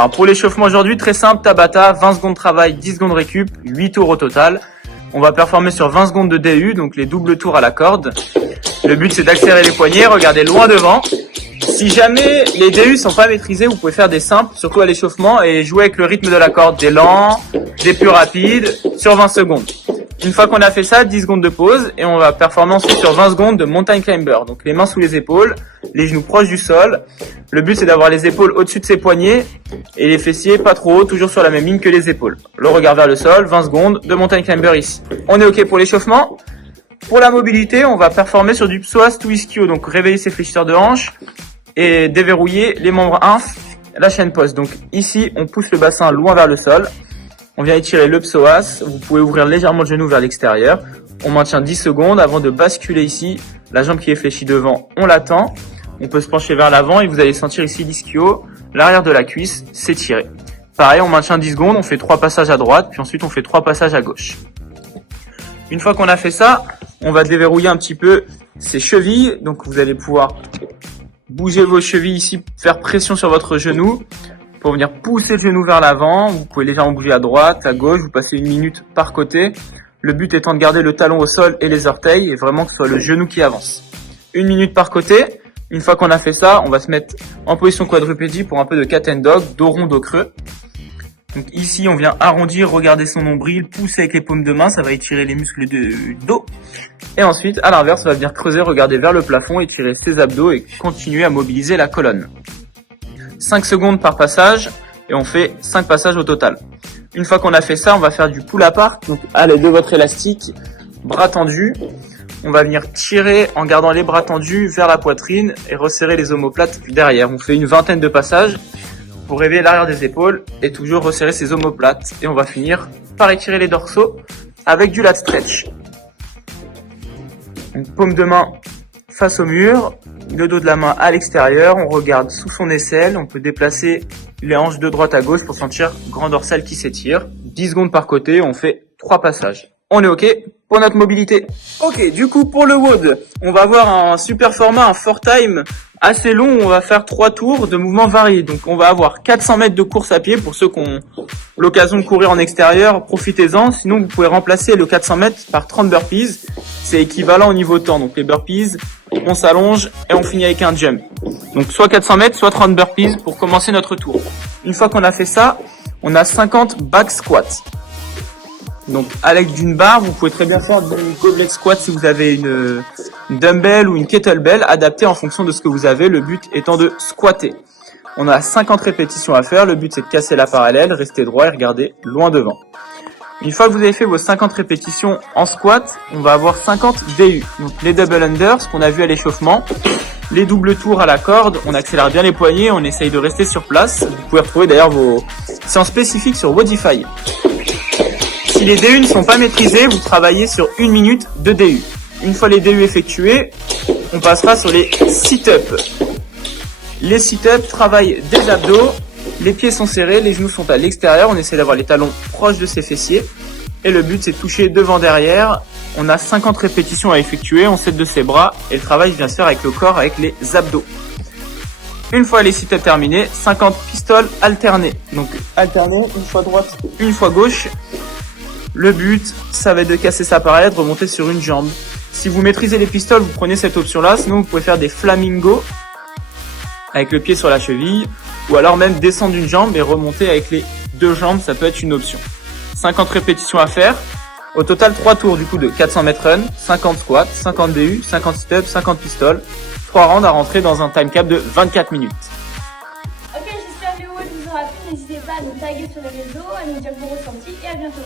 Alors pour l'échauffement aujourd'hui, très simple, Tabata, 20 secondes de travail, 10 secondes récup, 8 tours au total. On va performer sur 20 secondes de DU, donc les doubles tours à la corde. Le but c'est d'accélérer les poignets, regardez loin devant. Si jamais les DU sont pas maîtrisés, vous pouvez faire des simples, surtout à l'échauffement, et jouer avec le rythme de la corde, des lents, des plus rapides, sur 20 secondes. Une fois qu'on a fait ça, 10 secondes de pause, et on va performer ensuite sur 20 secondes de mountain climber. Donc les mains sous les épaules, les genoux proches du sol. Le but c'est d'avoir les épaules au-dessus de ses poignets, et les fessiers pas trop haut, toujours sur la même ligne que les épaules. Le regard vers le sol, 20 secondes de mountain climber ici. On est ok pour l'échauffement. Pour la mobilité, on va performer sur du psoas to ischio, donc réveiller ses fléchisseurs de hanches, et déverrouiller les membres inf, la chaîne poste. Donc ici, on pousse le bassin loin vers le sol. On vient étirer le psoas. Vous pouvez ouvrir légèrement le genou vers l'extérieur. On maintient 10 secondes avant de basculer ici. La jambe qui est fléchie devant, on l'attend. On peut se pencher vers l'avant et vous allez sentir ici l'ischio, l'arrière de la cuisse s'étirer. Pareil, on maintient 10 secondes, on fait 3 passages à droite, puis ensuite on fait 3 passages à gauche. Une fois qu'on a fait ça, on va déverrouiller un petit peu ses chevilles. Donc vous allez pouvoir bouger vos chevilles ici, faire pression sur votre genou pour venir pousser le genou vers l'avant. Vous pouvez légèrement bouger à droite, à gauche, vous passez 1 minute par côté. Le but étant de garder le talon au sol et les orteils et vraiment que ce soit le genou qui avance. 1 minute par côté. Une fois qu'on a fait ça, on va se mettre en position quadrupédie pour un peu de cat and dog, dos rond, dos creux. Donc ici, on vient arrondir, regarder son nombril, pousser avec les paumes de main, ça va étirer les muscles du dos. Et ensuite, à l'inverse, on va venir creuser, regarder vers le plafond, étirer ses abdos et continuer à mobiliser la colonne. 5 secondes par passage et on fait 5 passages au total. Une fois qu'on a fait ça, on va faire du pull apart, donc à l'aide de votre élastique, bras tendus. On va venir tirer en gardant les bras tendus vers la poitrine et resserrer les omoplates derrière. On fait une vingtaine de passages pour réveiller l'arrière des épaules et toujours resserrer ses omoplates. Et on va finir par étirer les dorsaux avec du lat stretch. Donc, paume de main face au mur, le dos de la main à l'extérieur. On regarde sous son aisselle. On peut déplacer les hanches de droite à gauche pour sentir grand dorsal qui s'étire. 10 secondes par côté, on fait 3 passages. On est ok pour notre mobilité. Ok, du coup pour le WOD, on va avoir un super format, un 4-time assez long. On va faire 3 tours de mouvements variés. Donc on va avoir 400 mètres de course à pied pour ceux qui ont l'occasion de courir en extérieur. Profitez-en, sinon vous pouvez remplacer le 400 mètres par 30 burpees. C'est équivalent au niveau temps. Donc les burpees, on s'allonge et on finit avec un jump. Donc soit 400 mètres, soit 30 burpees pour commencer notre tour. Une fois qu'on a fait ça, on a 50 back squats. Donc avec d'une barre, vous pouvez très bien faire une goblet squat si vous avez une dumbbell ou une kettlebell adaptée en fonction de ce que vous avez. Le but étant de squatter. On a 50 répétitions à faire. Le but c'est de casser la parallèle, rester droit et regarder loin devant. Une fois que vous avez fait vos 50 répétitions en squat, on va avoir 50 DU. Donc les double unders qu'on a vu à l'échauffement, les doubles tours à la corde, on accélère bien les poignets, on essaye de rester sur place. Vous pouvez retrouver d'ailleurs vos séances spécifiques sur Wodify. Si les DU ne sont pas maîtrisés, vous travaillez sur 1 minute de DU. Une fois les DU effectués, on passera sur les sit-ups. Les sit-ups travaillent des abdos, les pieds sont serrés, les genoux sont à l'extérieur, on essaie d'avoir les talons proches de ses fessiers. Et le but c'est de toucher devant derrière. On a 50 répétitions à effectuer, on s'aide de ses bras et le travail vient se faire avec le corps, avec les abdos. Une fois les sit-ups terminés, 50 pistoles alternés. Donc alternés, une fois droite, une fois gauche. Le but, ça va être de casser sa parallèle, de remonter sur une jambe. Si vous maîtrisez les pistoles, vous prenez cette option-là. Sinon, vous pouvez faire des flamingos avec le pied sur la cheville. Ou alors même descendre d'une jambe et remonter avec les 2 jambes. Ça peut être une option. 50 répétitions à faire. Au total, 3 tours du coup de 400 mètres run, 50 squats, 50 DU, 50 sit-ups, 50 pistoles. 3 rounds à rentrer dans un time cap de 24 minutes. Ok, j'espère que le WOD vous aura plu. N'hésitez pas à nous taguer sur les réseaux, à nous dire vos ressentis et à bientôt.